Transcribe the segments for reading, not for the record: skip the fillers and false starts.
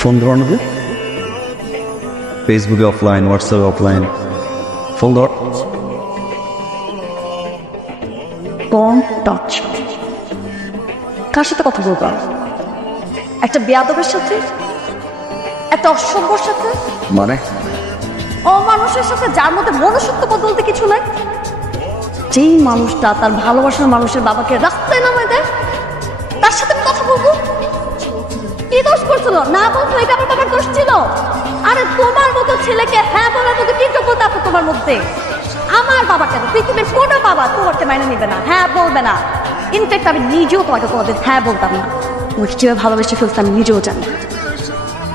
Phone ধরো না, ফেসবুকে অফলাইন, হোয়াটসঅ্যাপে অফলাইন, ফোন ধর। Don't touch. কার সাথে কথা বলবা? একটা বেয়াদবের সাথে, একটা অসভ্যর সাথে, মানে অমানুষের সাথে, যার মধ্যে মনুষ্যত্ব বলতে কিছু নাই। যেই মানুষটা তার ভালোবাসার মানুষের বাবাকে রাস্তায় নামায় দেয়, তার সাথে আমি কথা বলবো? কি দোষ করছিল? না বলছো এটা আমার বাবার দোষ ছিল? আরে তোমার মতো ছেলেকে হ্যাঁ বলার মতো কি যোগ্যতা আছে তোমার মধ্যে? আমার বাবা কেন, পৃথিবীর কোনো বাবা তোমাকে মাইনে নিবে না, হ্যাঁ বলবে না। ইনফ্যাক্ট আমি নিজেও তোমাকে কোনোদিন হ্যাঁ বলতাম না। তোমাকে কিভাবে ভালোবেসে ফেলতে আমি নিজেও জানি।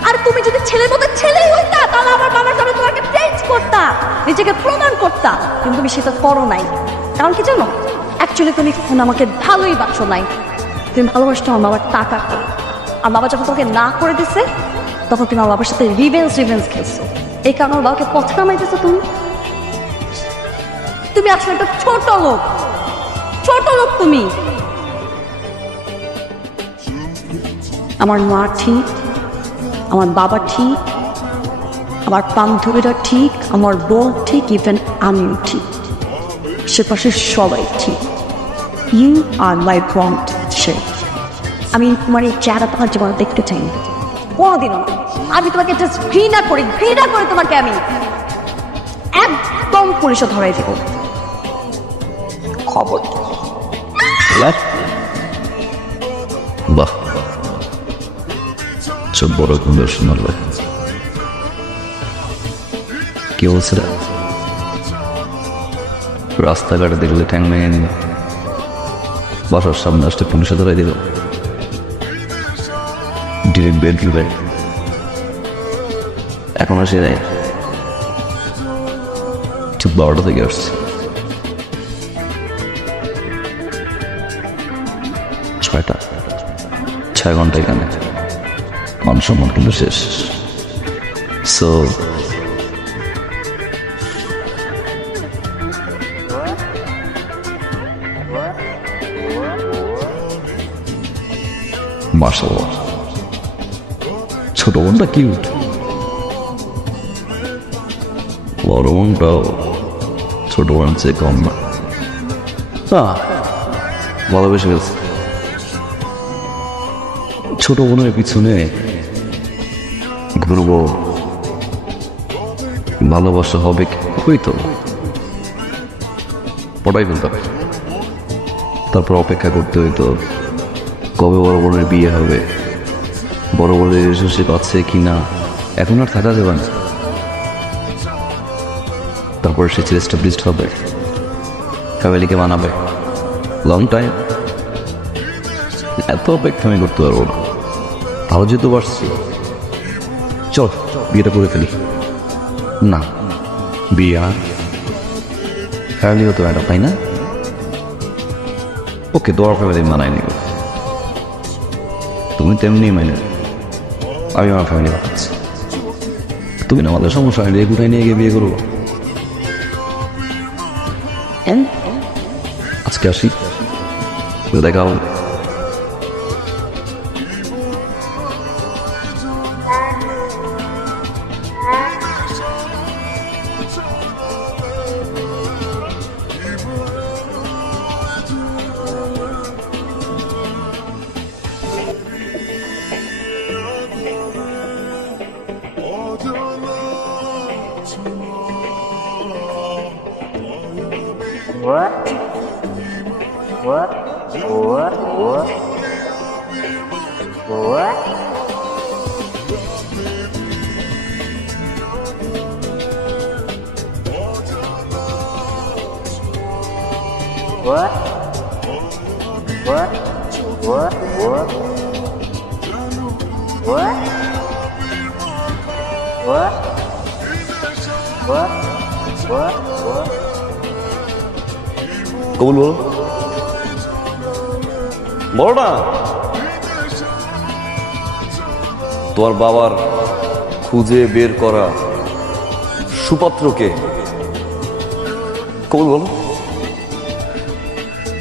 আর তুমি যদি ছেলের মতো ছেলেই হইতা, তাহলে আমার বাবার সামনে তোমাকে চেঞ্জ করতা, নিজেকে প্রমাণ করতা। কিন্তু তুমি সেটা করো নাই। কারণ কি জানো? অ্যাকচুয়ালি তুমি কখন আমাকে ভালোই বাসো নাই। তুমি ভালোবাসতো আমার বাবার টাকাকে। আর বাবা যখন তোমাকে না করে দিছে, তখন তুমি আমার বাবার সাথে রিভেঞ্জ খেলছো। এই কারণে আমার বাবাকে পথে নামাই দিছো তুমি। তুমি আসলে একটা ছোট লোক, ছোট লোক তুমি। আমার মা ঠিক, আমার বাবা ঠিক, আমার বান্ধবীরা ঠিক, আমার বোন ঠিক, ইভেন আমিও ঠিক, আশেপাশে সবাই ঠিক। You are my bond. আমি তোমার এই চেহারা তোমার জীবনে দেখতে চাই না, কোনোদিনও না। আমি তোমাকে জাস্ট ঘৃণা করি তোমাকে। আমি একদম পুলিশে ধরাই দেব, খবর। বাহ, চোখ বড় সুন্দর সুন্দর লোক। কি বলছে? রাস্তাঘাটে দেখলে ঠ্যাং ভেঙে নিল, বাসার সামনে আসতে পুলিশে ধরাই দিল, ডিরেক্ট বেড দিবে। এখন আসে নাই, ঠিক 12টা থেকে আসছে। 6 ঘন্টা এখানে, মান সম্মান কিন্তু শেষ। সো মাশাআল্লাহ, ছোট বোনটা কিউট, বড় বোনটাও ছোট বোন চেয়ে কম না। ভালোবেসে গেছে। ছোট বোনের পিছনে ঘুরবো, ভালোবাসা হবে হইতো, পড়াই ফেলতে হবে। তারপর অপেক্ষা করতে হইতো কবে বড় বোনের বিয়ে হবে, বড় বোনের রিলেশনশিপ আছে কিনা। এখন আর থাকা যাবে না। তারপর সে এস্টাবলিশড হবে, ফ্যামিলিকে বানাবে। লং টাইম, এত অপেক্ষা আমি করতে পারবো না। ভালো যেহেতু বাসছি, চল বিয়েটা করে ফেলি। না, বিয়ে আর ফ্যামিলি হতো একটা, তাই না? ওকে, তোমার ফ্যামিলি মানায় নিব, তুমি তেমনি মানে, আমি আমার ফ্যামিলি বানাচ্ছি। তুমি না আমাদের সমস্যা নিয়ে কোথায় নিয়ে গিয়ে বিয়ে করবো। আজকে আসি, দেখা হবে। কবুল বলো, বলো না। তোমার বাবার খুঁজে বের করা সুপাত্রকে কবুল বলো।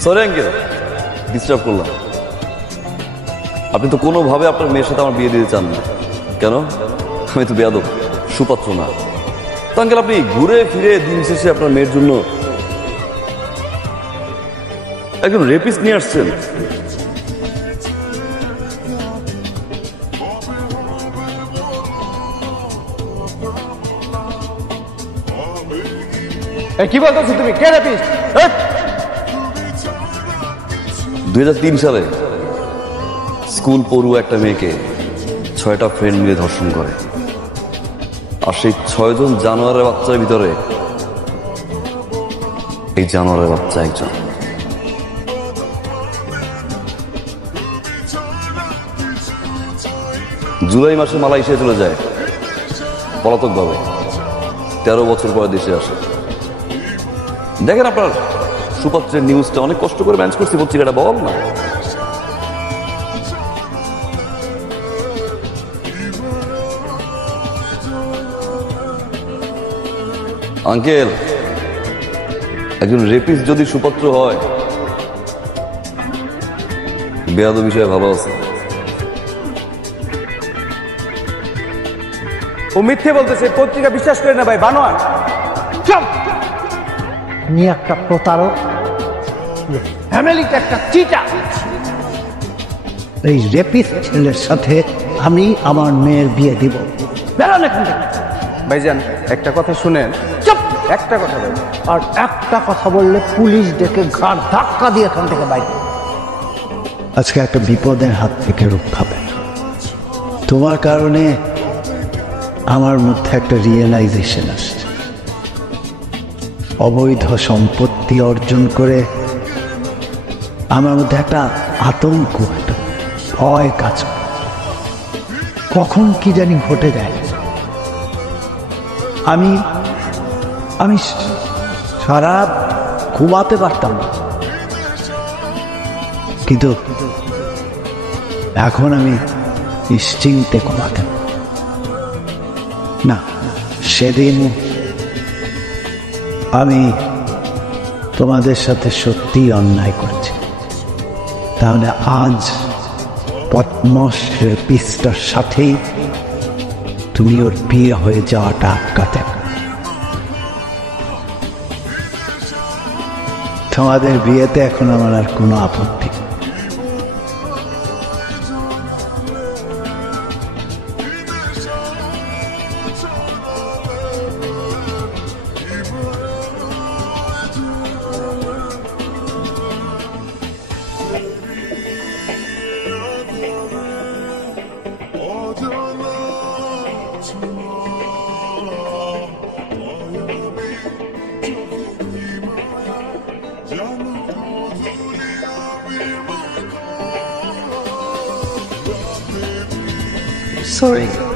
সরি আঙ্কেল, ডিস্টার্ব করলাম। আপনি তো কোনোভাবে আপনার মেয়ের সাথে আমার বিয়ে দিতে চান না, কেন? আমি তো বেয়াদব, সুপাত্র না। তো আঙ্কেল আপনি ঘুরে ফিরে দিন শেষে আপনার মেয়ের জন্য একজন রেপিস্ট নিয়ে আসছেন। কি বলতেছো তুমি? কে রেপিস্ট? 2003 সালে স্কুল পড়ুয়া একটা মেয়েকে 6টা ফ্রেন্ড মিলে ধর্ষণ করে, আর সেই 6 জন জানোয়ারের বাচ্চার ভিতরে এই জানোয়ারের বাচ্চা একজন। জুলাই মাসে মালয়েশিয়া চলে যায় পলাতক ভাবে, 13 বছর পরে দেশে আসে। দেখেন আপনার সুপাত্রের নিউজটা অনেক কষ্ট করে ম্যানেজ করছি, পত্রিকাটা বল না। আঙ্কেল একজন রেপিস্ট যদি সুপাত্র হয়, বেয়াদ বিষয়ে ভাবা আছে। ও মিথ্যে বলতেছে, পত্রিকা বিশ্বাস করে না ভাই, বানোয়ার। চুপ! তুমি একটা প্রতারক, ফ্যামিলিতে একটা চিটা। এই রেপিস্ট ছেলের সাথে আমি আমার মেয়ের বিয়ে দিব। বেরোন এখান থেকে। ভাইজান একটা কথা শুনেন। চুপ! একটা কথা ভাই, আর একটা কথা বললে পুলিশ ডেকে ঘাড় ধাক্কা দিয়ে এখান থেকে বাইরে। আজকে একটা বিপদের হাত থেকে রক্ষা পেল। তোমার কারণে আমার মধ্যে একটা রিয়েলাইজেশন আসছে। অবৈধ সম্পত্তি অর্জন করে আমার মধ্যে একটা আতঙ্ক, একটা ভয় কাজ করে। কখন কি জানি ঘটে যায়। আমি আমি সারা ঘুমাতে পারতাম না, কিন্তু এখন আমি নিশ্চিন্তে ঘুমাতে না। সেদিন আমি তোমাদের সাথে সত্যি অন্যায় করেছি, তাহলে আজ পদ্মস রেপিস্টার সাথেই তুমি ওর বিয়ে হয়ে যাওয়াটা আটকাতে। তোমাদের বিয়েতে এখন আমার আর কোনো আপত্তি নেই। Sorry.